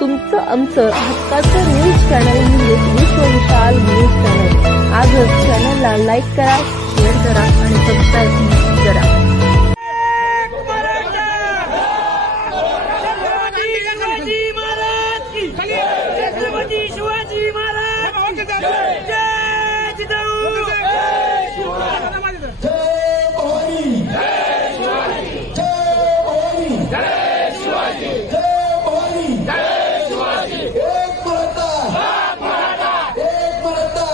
तुमचं आमचं हक्काचं न्यूज चॅनल म्हणजेच विश्व विशाल न्यूज चॅनल। आजच चॅनलला लाईक करा, शेअर करा आणि सबस्क्राईब करा। शिवाजी महाराज जय जिजाऊ जय भवानी जय भवानी जय शिवाजी जय भवानी जय शिवाजी एक मराठा एक मराठा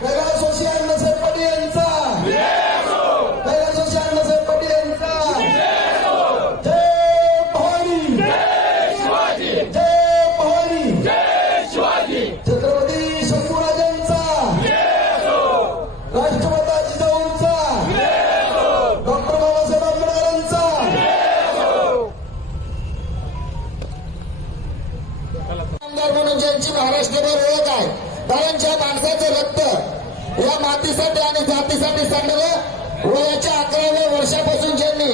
कैलास जोशी अण्णासाहेब पाटील यांचा कैलास जोशी अण्णासाहेब पाटील यांचा जय भवानी जय शिवाजी जय भवानी जय शिवाजी छत्रपती शंभूराजांचा राष्ट्रमाता जिजाऊंचा डॉक्टर बाबासाहेब आंबेडकरांचा आमदार म्हणून ज्यांची महाराष्ट्रभर ओळख आहे, कारण ज्या माणसाचं रक्त या मातीसाठी आणि जातीसाठी सांडलं, वयाच्या 11व्या वर्षापासून ज्यांनी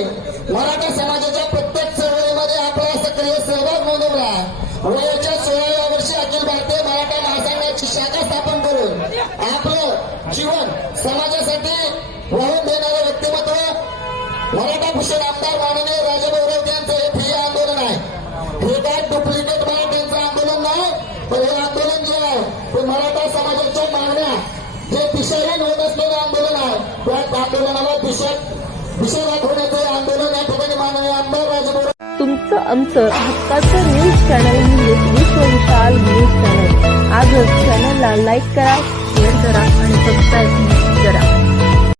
मराठा समाजाच्या प्रत्येक चळवळीमध्ये आपला सक्रिय सहभाग नोंदवला, वयाच्या 16व्या वर्षी अखिल भारतीय मराठा महासंघाची शाखा स्थापन करून आपलं जीवन समाजासाठी वाहून देणारे व्यक्तिमत्व मराठा भूषण आमदार माननीय राजाभाऊ राऊत यांचं हे ठिय्या आंदोलन आहे। हे काय डुप्लिकेट मराठ्यांचं आंदोलन नाही, पण हे आंदोलन जे आहे ते मराठा समाजाच्या मागण्या जे दिशाहीन होत असलेलं आंदोलन आहे, त्या आंदोलनाला दिशा दाखवण्याचं हे आंदोलन या ठिकाणी माननीय आमदार राजाभाऊ तुमचं आमचं हक्काचं न्यूज चॅनल म्हणजेच विश्व विशाल न्यूज चॅनल। आजच चॅनलला लाईक करा, शेअर करा आणि सबस्क्राईब करा।